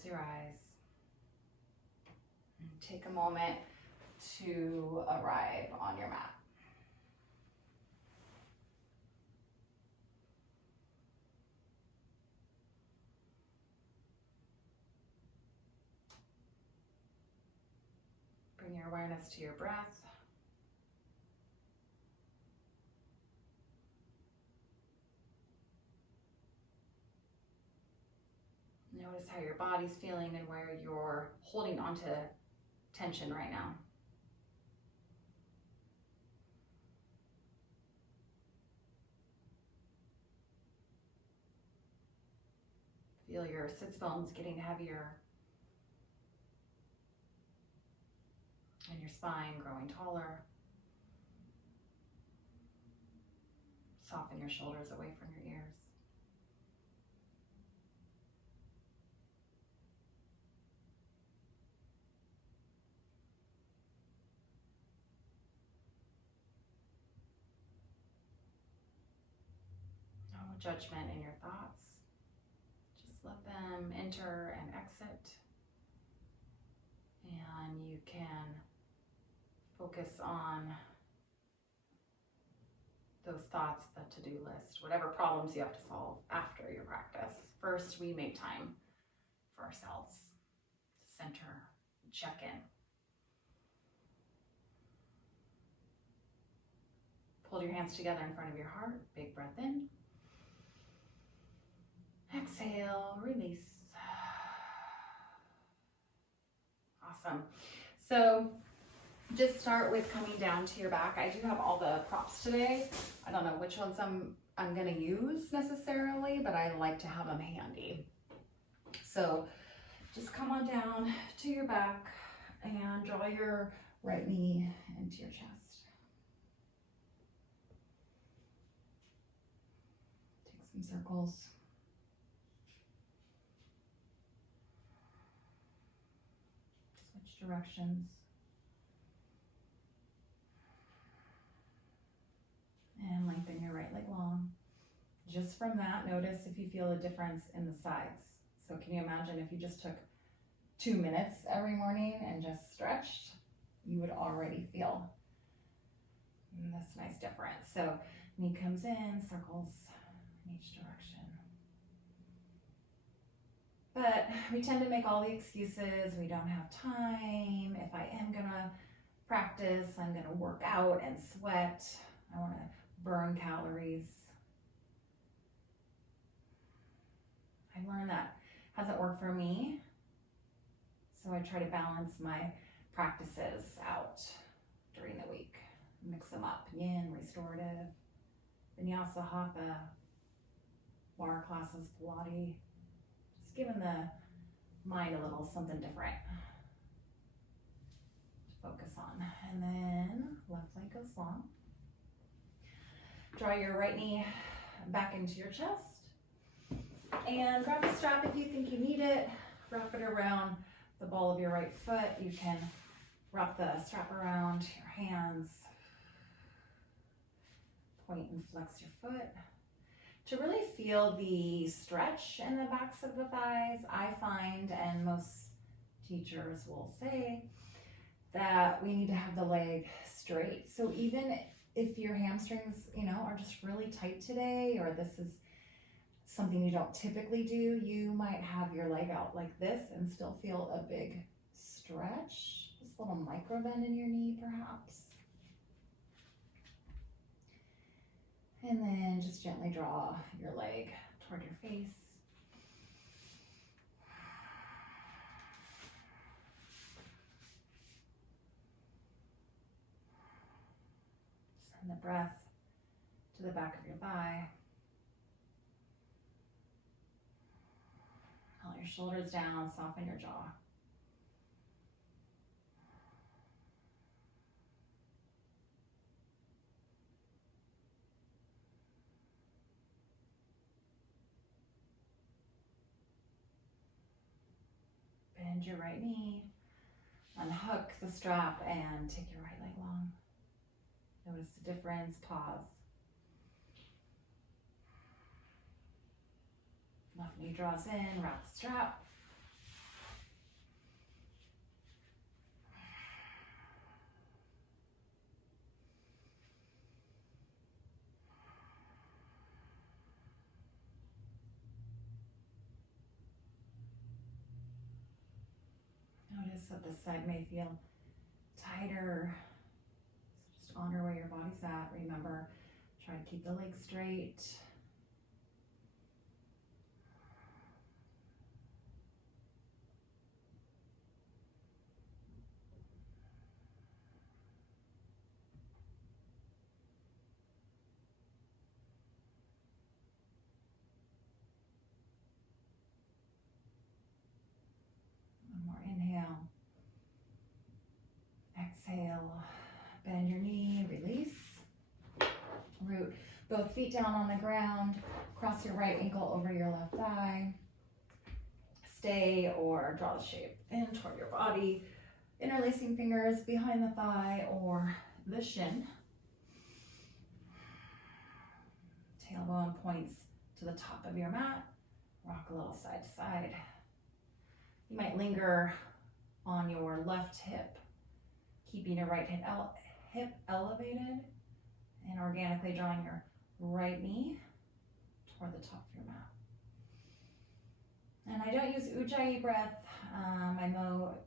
close your eyes. And take a moment to arrive on your mat. Bring your awareness to your breath. Notice how your body's feeling and where you're holding onto tension right now. Feel your sits bones getting heavier and your spine growing taller. Soften your shoulders away from your ears. No judgment in your thoughts. Just let them enter and exit. And you can focus on those thoughts, the to-do list, whatever problems you have to solve after your practice. First, we make time for ourselves to center, check in. Hold your hands together in front of your heart. Big breath in. Exhale, release. Awesome. So just start with coming down to your back. I do have all the props today. I don't know which ones I'm going to use necessarily, but I like to have them handy. So just come on down to your back and draw your right knee into your chest. Take some circles. Switch directions. And lengthen your right leg long. Just from that, notice if you feel a difference in the sides. So can you imagine if you just took 2 minutes every morning and just stretched, you would already feel this nice difference. So knee comes in, circles in each direction. But we tend to make all the excuses. We don't have time. If I am gonna practice, I'm gonna work out and sweat. I wanna burn calories. I learned that hasn't worked for me. So I try to balance my practices out during the week. Mix them up, yin, restorative, vinyasa, hatha, barre classes, Pilates. Just giving the mind a little something different to focus on. And then left leg goes long. Draw your right knee back into your chest. And grab a strap if you think you need it. Wrap it around the ball of your right foot. You can wrap the strap around your hands. Point and flex your foot. To really feel the stretch in the backs of the thighs, I find, and most teachers will say, that we need to have the leg straight. So even if your hamstrings, are just really tight today, or this is something you don't typically do, you might have your leg out like this and still feel a big stretch. This little micro bend in your knee, perhaps. And then just gently draw your leg toward your face. Send the breath to the back of your thigh. Let your shoulders down, soften your jaw. Bend your right knee, unhook the strap, and take your right leg long. Notice the difference, pause. Left knee draws in, wrap the strap. Notice that this side may feel tighter. So just honor where your body's at. Remember, try to keep the legs straight. One more inhale. Exhale. Bend your knee, release. Root both feet down on the ground. Cross your right ankle over your left thigh. Stay or draw the shape in toward your body. Interlacing fingers behind the thigh or the shin. Tailbone points to the top of your mat. Rock a little side to side. You might linger on your left hip, keeping your right hip elevated and organically drawing your right knee toward the top of your mat. And I don't use Ujjayi breath. I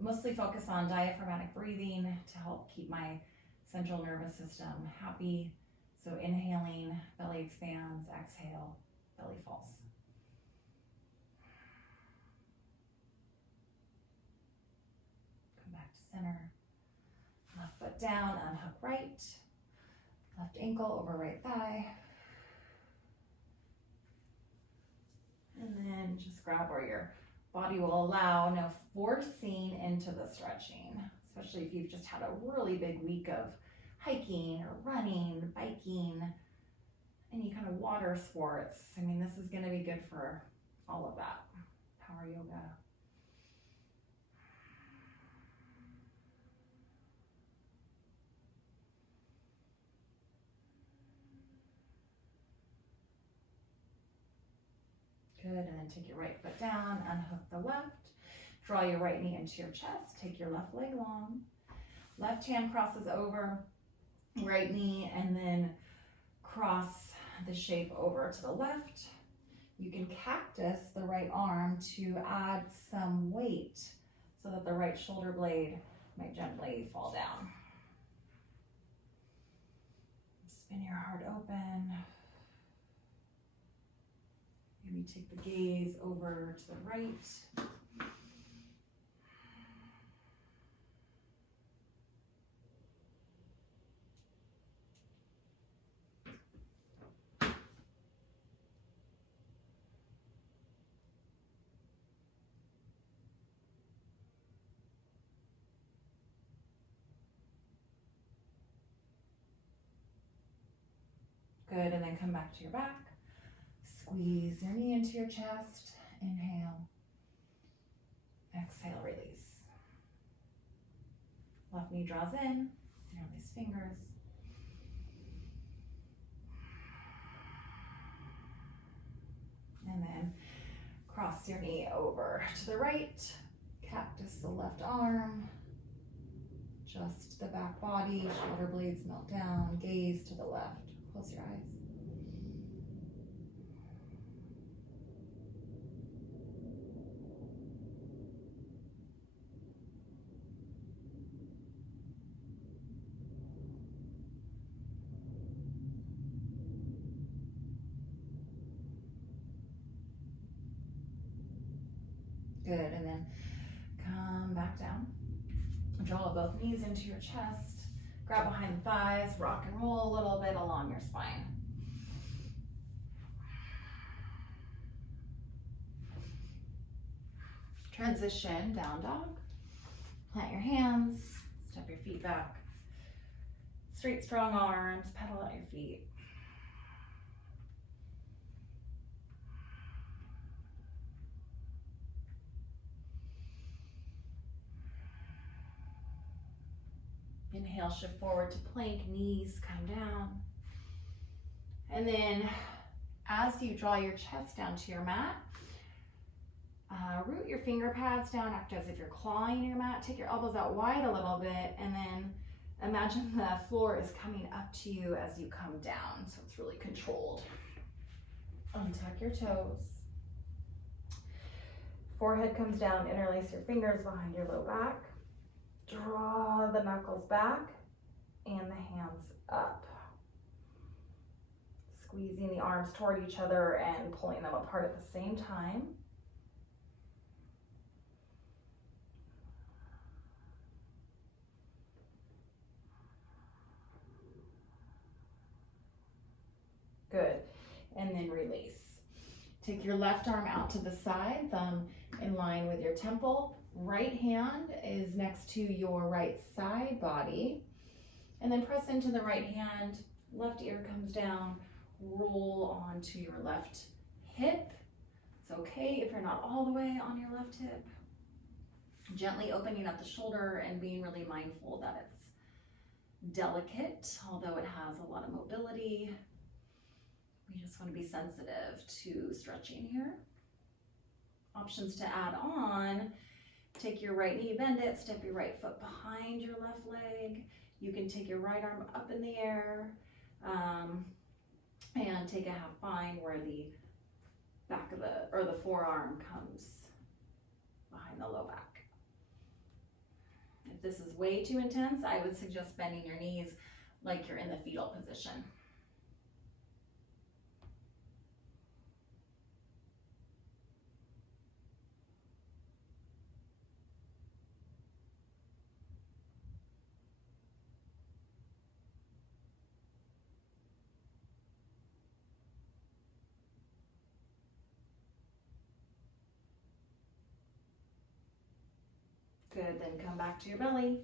mostly focus on diaphragmatic breathing to help keep my central nervous system happy. So inhaling, belly expands, exhale, belly falls. Come back to center. Left foot down, unhook right. Left ankle over right thigh. And then just grab where your body will allow, no forcing into the stretching, especially if you've just had a really big week of hiking or running, biking, any kind of water sports. I mean, this is going to be good for all of that. Power yoga. Good, and then take your right foot down, unhook the left. Draw your right knee into your chest. Take your left leg long. Left hand crosses over right knee and then cross the shape over to the left. You can cactus the right arm to add some weight so that the right shoulder blade might gently fall down. Spin your heart open. Maybe take the gaze over to the right. Good, and then come back to your back. Squeeze your knee into your chest. Inhale. Exhale, release. Left knee draws in. Interlace fingers. And then cross your knee over to the right. Cactus the left arm. Just the back body. Shoulder blades melt down. Gaze to the left. Close your eyes. Good, and then come back down. Draw both knees into your chest. Grab behind the thighs, rock and roll a little bit along your spine. Transition, down dog. Plant your hands, step your feet back. Straight, strong arms, pedal out your feet. Inhale, shift forward to plank, knees come down. And then as you draw your chest down to your mat, root your finger pads down, act as if you're clawing your mat. Take your elbows out wide a little bit, and then imagine the floor is coming up to you as you come down, so it's really controlled. Untuck your toes. Forehead comes down, interlace your fingers behind your low back. Draw the knuckles back and the hands up. Squeezing the arms toward each other and pulling them apart at the same time. Good. And then release. Take your left arm out to the side, thumb in line with your temple. Right hand is next to your right side body. And then press into the right hand. Left ear comes down. Roll onto your left hip. It's okay if you're not all the way on your left hip. Gently opening up the shoulder and being really mindful that it's delicate, although it has a lot of mobility. We just want to be sensitive to stretching here. Options to add on: take your right knee, bend it, step your right foot behind your left leg. You can take your right arm up in the air and take a half bind where the back of the forearm comes behind the low back. If this is way too intense, I would suggest bending your knees like you're in the fetal position. Good, then come back to your belly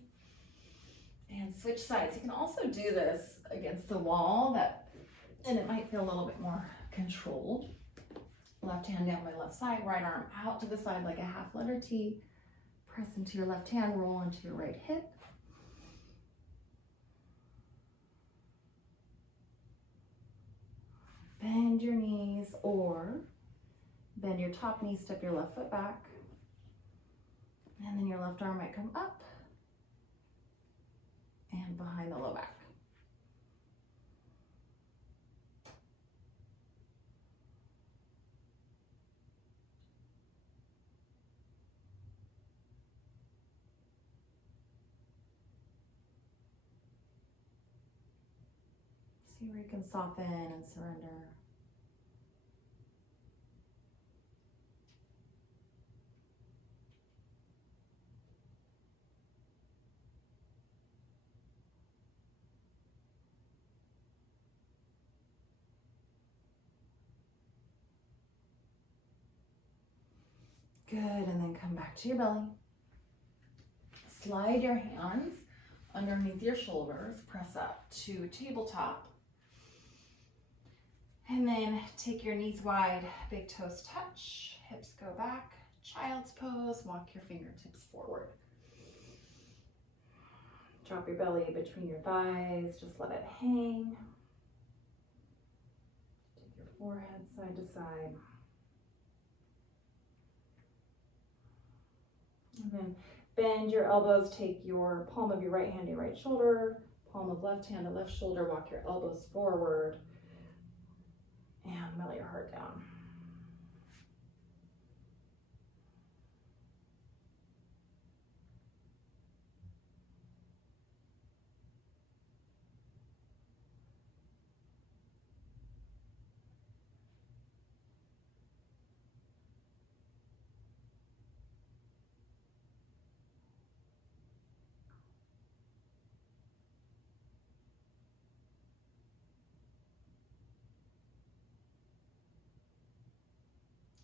and switch sides. You can also do this against the wall, and it might feel a little bit more controlled. Left hand down my left side, right arm out to the side like a half letter T. Press into your left hand, roll into your right hip. Bend your knees or bend your top knee, step your left foot back. And then your left arm might come up and behind the low back. See where you can soften and surrender. Good, and then come back to your belly. Slide your hands underneath your shoulders, press up to tabletop. And then take your knees wide, big toes touch, hips go back, child's pose, walk your fingertips forward. Drop your belly between your thighs, just let it hang. Take your forehead side to side. And then bend your elbows, take your palm of your right hand to your right shoulder, palm of left hand to left shoulder, walk your elbows forward, and melt your heart down.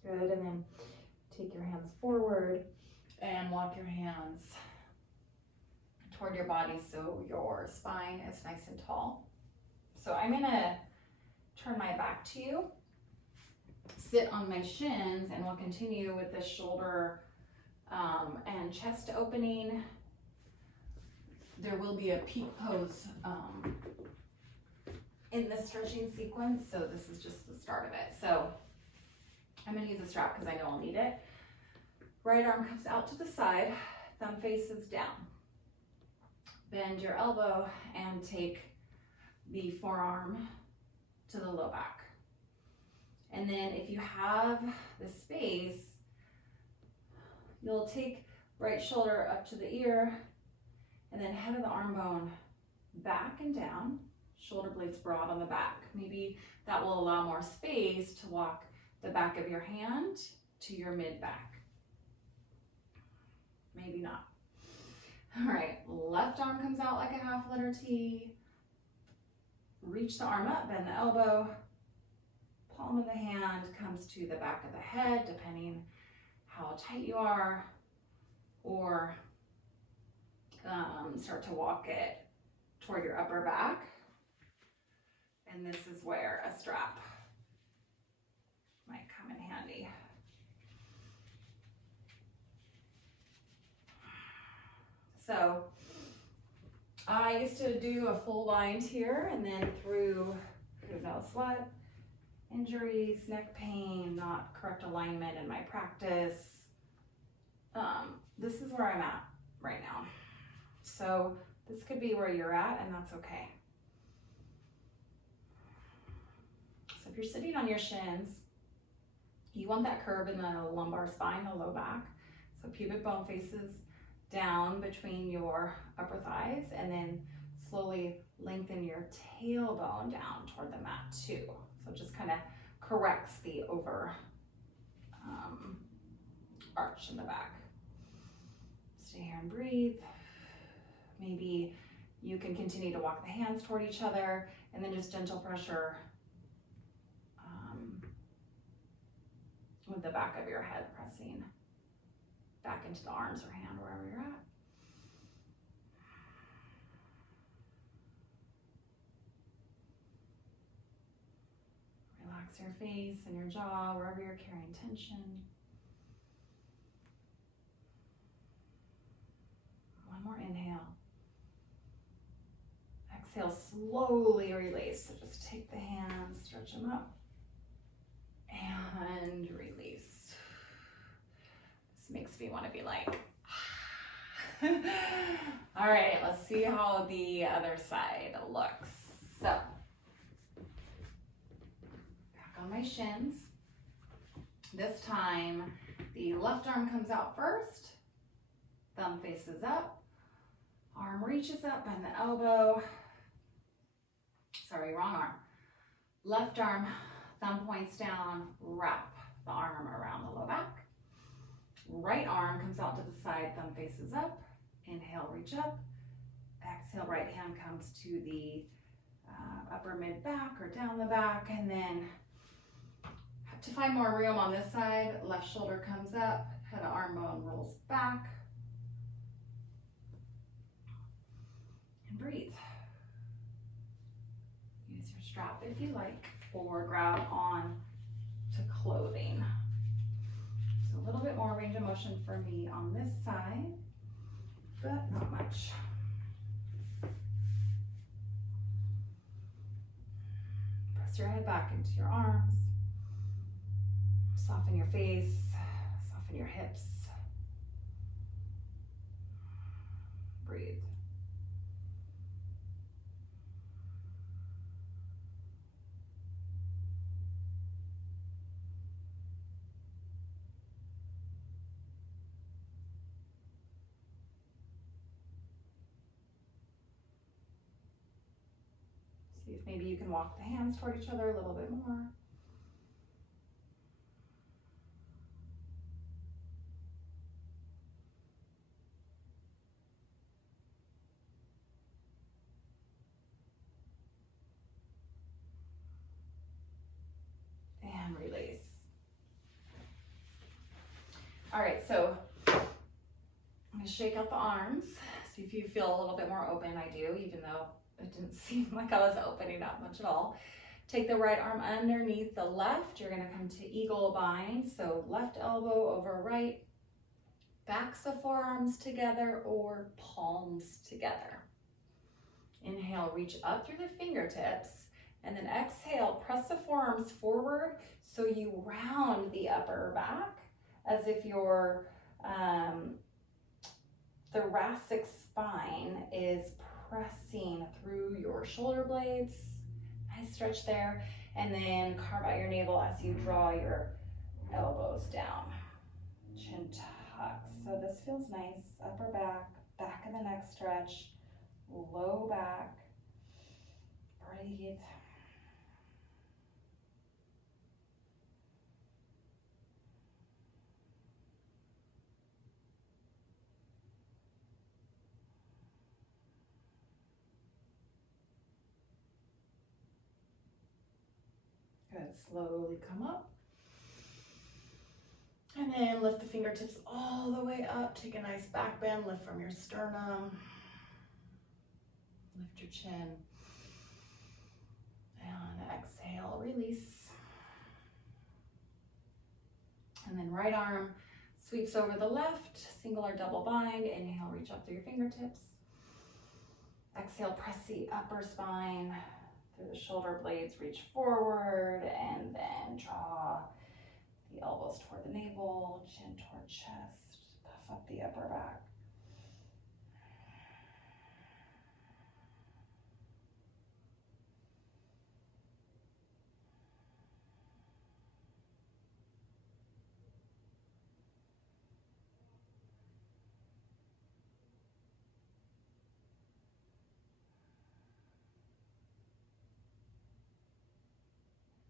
Good, and then take your hands forward and walk your hands toward your body so your spine is nice and tall. So I'm gonna turn my back to you, sit on my shins, and we'll continue with this shoulder and chest opening. There will be a peak pose in this stretching sequence, so this is just the start of it. So I'm going to use a strap because I know I'll need it. Right arm comes out to the side, thumb faces down. Bend your elbow and take the forearm to the low back. And then if you have the space, you'll take right shoulder up to the ear and then head of the arm bone back and down, shoulder blades broad on the back. Maybe that will allow more space to walk the back of your hand to your mid back. Maybe not. All right, left arm comes out like a half letter T. Reach the arm up, bend the elbow. Palm of the hand comes to the back of the head, depending how tight you are, or start to walk it toward your upper back. And this is where a strap might come in handy. So I used to do a full bind here, and then through who knows what, injuries, neck pain, not correct alignment in my practice, this is where I'm at right now. So this could be where you're at, and that's okay. So if you're sitting on your shins, you want that curve in the lumbar spine, the low back. So pubic bone faces down between your upper thighs, and then slowly lengthen your tailbone down toward the mat too. So it just kind of corrects the over arch in the back. Stay here and breathe. Maybe you can continue to walk the hands toward each other, and then just gentle pressure with the back of your head pressing back into the arms or hand, wherever you're at. Relax your face and your jaw, wherever you're carrying tension. One more inhale. Exhale, slowly release. So just take the hands, stretch them up, and release. This makes me want to be like, all right, let's see how the other side looks. So, back on my shins. This time, the left arm comes out first, thumb faces up, arm reaches up, bend the elbow. Sorry, wrong arm. Left arm, thumb points down, wrap the arm around the low back. Right arm comes out to the side, thumb faces up. Inhale, reach up. Exhale, right hand comes to the upper mid back or down the back. And then to find more room on this side, left shoulder comes up, head of arm bone rolls back. And breathe. Use your strap if you like, or grab on to clothing. So a little bit more range of motion for me on this side, but not much. Press your head back into your arms. Soften your face, soften your hips. Breathe. See if maybe you can walk the hands toward each other a little bit more. And release. All right, so I'm gonna shake out the arms. See if you feel a little bit more open. I do, even though it didn't seem like I was opening up much at all. Take the right arm underneath the left. You're gonna come to eagle bind. So left elbow over right, backs of forearms together or palms together. Inhale, reach up through the fingertips, and then exhale, press the forearms forward so you round the upper back as if your thoracic spine is pressing through your shoulder blades. Nice stretch there. And then carve out your navel as you draw your elbows down. Chin tucks. So this feels nice. Upper back, Back of the neck stretch, low back, breathe. Good, slowly come up. And then lift the fingertips all the way up. Take a nice back bend, lift from your sternum. Lift your chin. And exhale, release. And then right arm sweeps over the left, single or double bind. Inhale, reach up through your fingertips. Exhale, press the upper spine through the shoulder blades, reach forward, and then draw the elbows toward the navel, chin toward chest, puff up the upper back.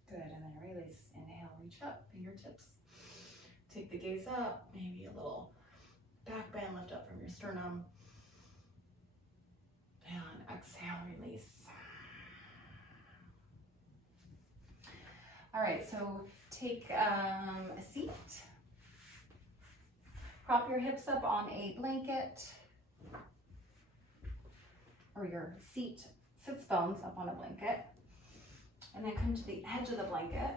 Good, and then release. Inhale, reach up, fingertips. Take the gaze up, maybe a little back bend, lift up from your sternum. And exhale, release. All right, so take a seat. Prop your hips up on a blanket, or your seat sits bones up on a blanket. And then come to the edge of the blanket.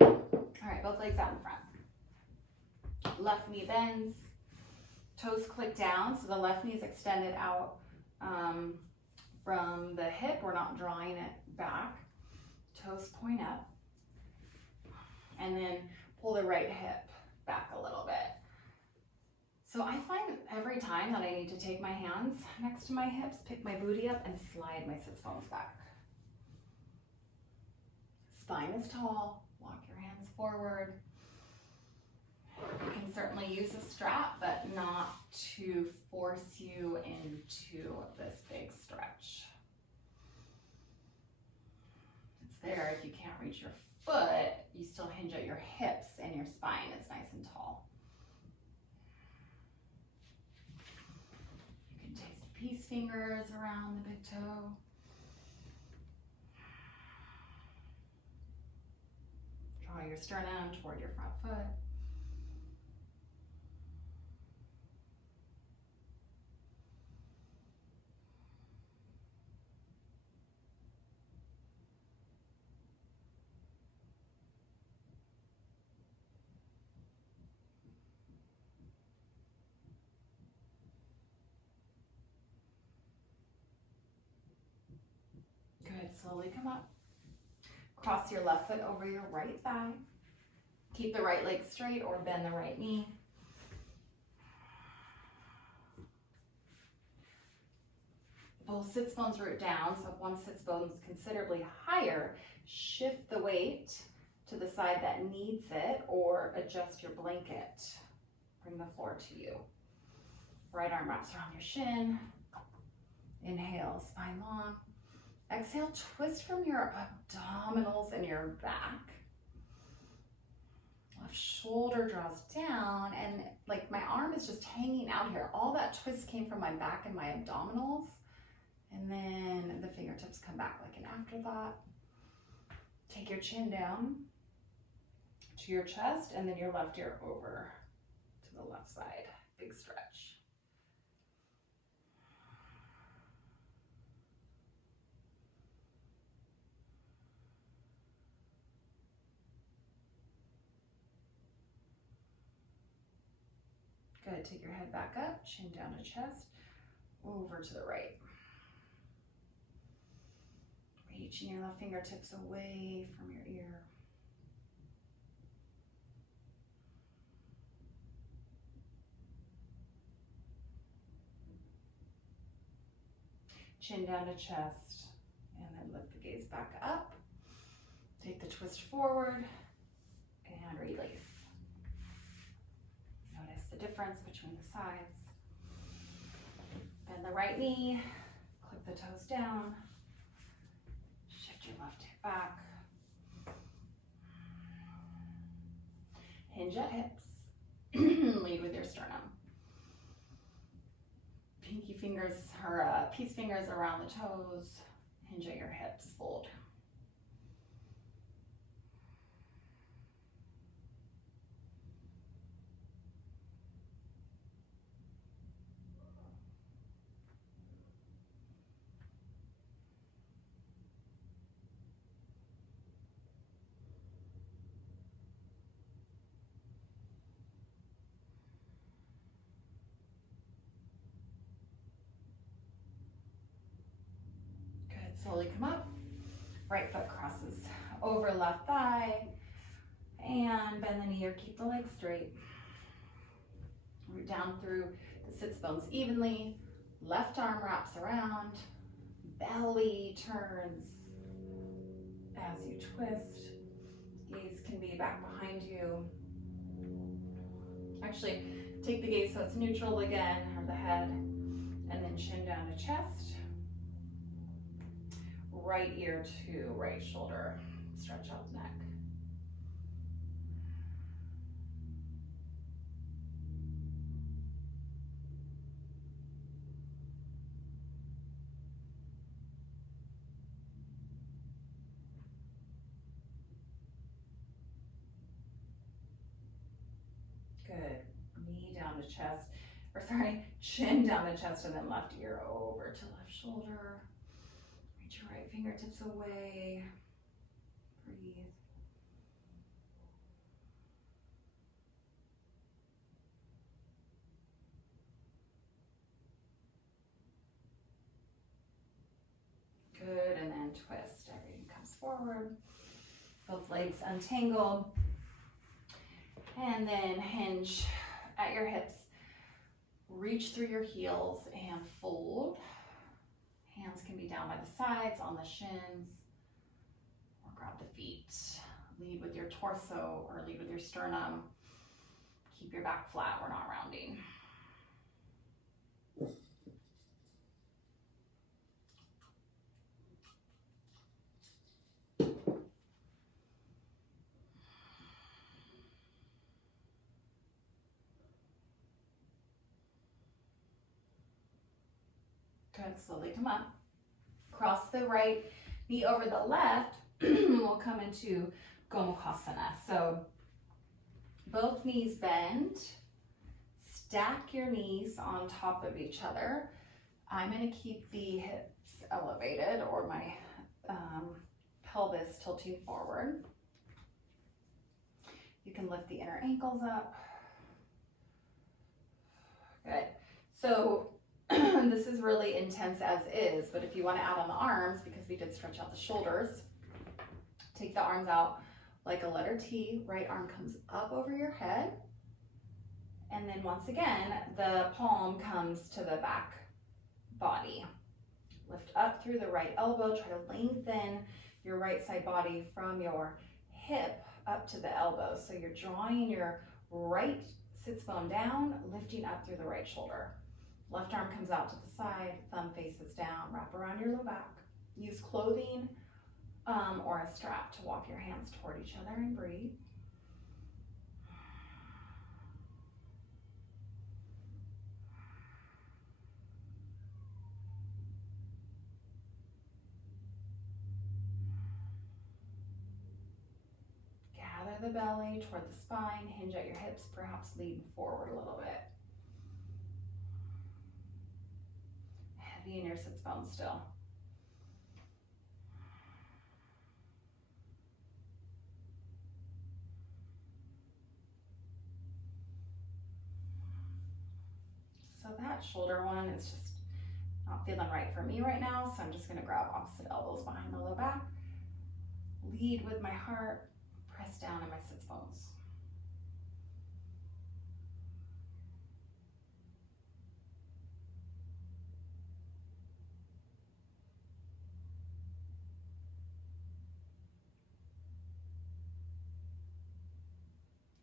All right, both legs out in front. Left knee bends, toes click down, so the left knee is extended out from the hip. We're not drawing it back. Toes point up. And then pull the right hip back a little bit. So I find every time that I need to take my hands next to my hips, pick my booty up, and slide my sits bones back. Spine is tall, walk your hands forward. You can certainly use a strap, but not to force you into this big stretch. It's there if you can't reach your foot, you still hinge at your hips and your spine is nice and tall. Peace fingers around the big toe. Draw your sternum toward your front foot. Good, slowly come up. Cross your left foot over your right thigh. Keep the right leg straight or bend the right knee. Both sits bones root down, so if one sits bone is considerably higher, shift the weight to the side that needs it or adjust your blanket. Bring the floor to you. Right arm wraps around your shin. Inhale, spine long. Exhale, twist from your abdominals and your back. Left shoulder draws down, and like my arm is just hanging out here. All that twist came from my back and my abdominals. And then the fingertips come back like an afterthought. Take your chin down to your chest, and then your left ear over to the left side. Big stretch. Good, take your head back up, chin down to chest, over to the right. Reaching your left fingertips away from your ear. Chin down to chest, and then lift the gaze back up. Take the twist forward, and release. Notice the difference between the sides. Bend the right knee, clip the toes down, shift your left hip back. Hinge at hips, lead with your sternum. Pinky fingers or peace fingers around the toes, hinge at your hips, fold. Slowly come up, right foot crosses over left thigh, and bend the knee or keep the leg straight. Root down through the sits bones evenly, left arm wraps around, belly turns as you twist. Gaze can be back behind you. Actually, take the gaze so it's neutral again, or the head, and then chin down to chest. Right ear to right shoulder. Stretch out the neck. Good. Knee down to chest, or sorry, chin down to chest, and then left ear over to left shoulder. Reach your right fingertips away. Breathe. Good, and then twist. Everything comes forward. Both legs untangle. And then hinge at your hips. Reach through your heels and fold. Hands can be down by the sides, on the shins, or grab the feet. Lead with your torso or lead with your sternum. Keep your back flat, we're not rounding. Good, slowly come up. Cross the right knee over the left. We'll come into Gomukhasana. So both knees bend. Stack your knees on top of each other. I'm going to keep the hips elevated, or my pelvis tilting forward. You can lift the inner ankles up. Good. So this is really intense as is, but if you want to add on the arms, because we did stretch out the shoulders, take the arms out like a letter T. Right arm comes up over your head. And then once again, the palm comes to the back body. Lift up through the right elbow. Try to lengthen your right side body from your hip up to the elbow. So you're drawing your right sits bone down, lifting up through the right shoulder. Left arm comes out to the side, thumb faces down, wrap around your low back. Use clothing or a strap to walk your hands toward each other and breathe. Gather the belly toward the spine, hinge at your hips, perhaps lean forward a little bit. Heavy in your sits bones still. So that shoulder one is just not feeling right for me right now, so I'm just going to grab opposite elbows behind the low back. Lead with my heart, press down in my sits bones.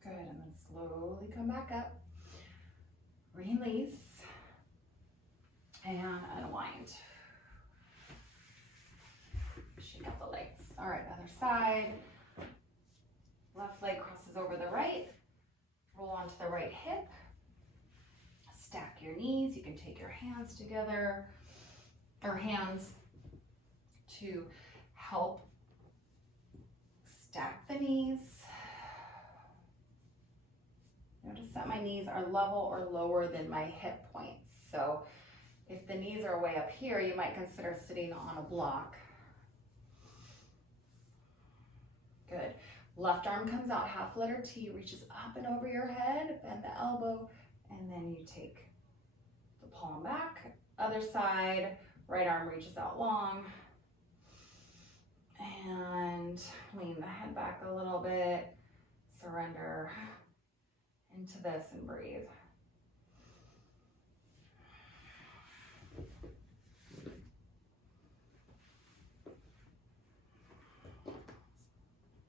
Good, and then slowly come back up. Release. And unwind. Shake out the legs. All right, other side. Left leg crosses over the right. Roll onto the right hip. Stack your knees. You can take your hands together, or hands to help stack the knees. Notice that my knees are level or lower than my hip points. So if the knees are way up here, you might consider sitting on a block. Good. Left arm comes out, half letter T, reaches up and over your head, bend the elbow, and then you take the palm back. Other side, right arm reaches out long. And lean the head back a little bit. Surrender into this and breathe.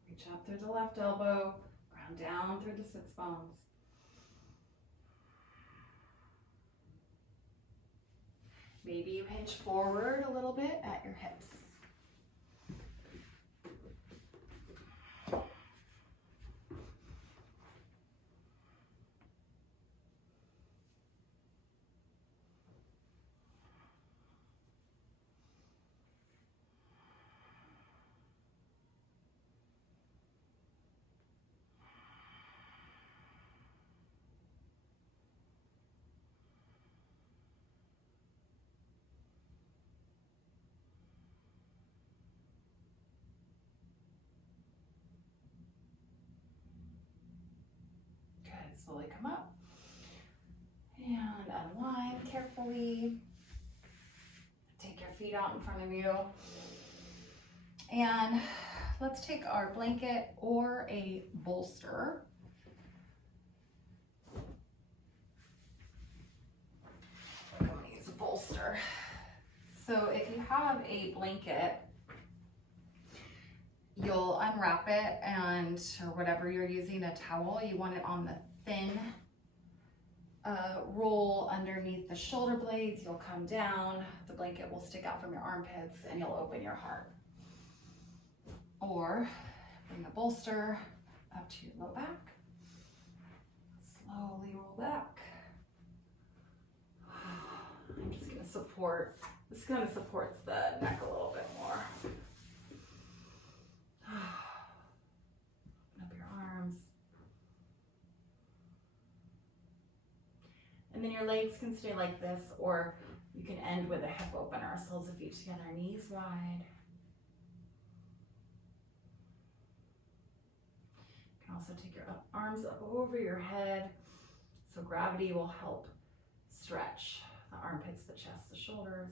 Reach up through the left elbow, ground down through the sits bones. Maybe you hinge forward a little bit at your hips. Slowly come up and unwind carefully. Take your feet out in front of you. And let's take our blanket or a bolster. I'm going to use a bolster. So if you have a blanket, you'll unwrap it and, or whatever you're using, a towel, you want it on the thin roll underneath the shoulder blades. You'll come down, the blanket will stick out from your armpits, and you'll open your heart. Or bring a bolster up to your low back. Slowly roll back. I'm just going to support, this kind of supports the neck a little bit more. Open up your arms. And then your legs can stay like this, or you can end with a hip opener. Soles of feet together, knees wide. You can also take your arms up over your head, so gravity will help stretch the armpits, the chest, the shoulders.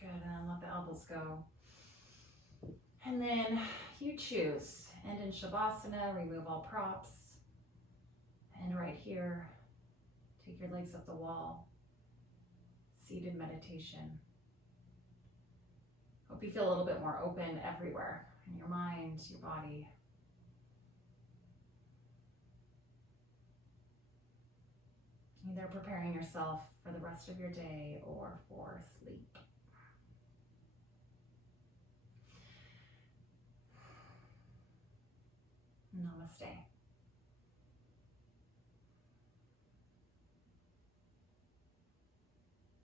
Good, and then let the elbows go. And then you choose. End in Shavasana, remove all props. And right here, take your legs up the wall. Seated meditation. Hope you feel a little bit more open everywhere, in your mind, your body. Either preparing yourself for the rest of your day or for sleep. Namaste.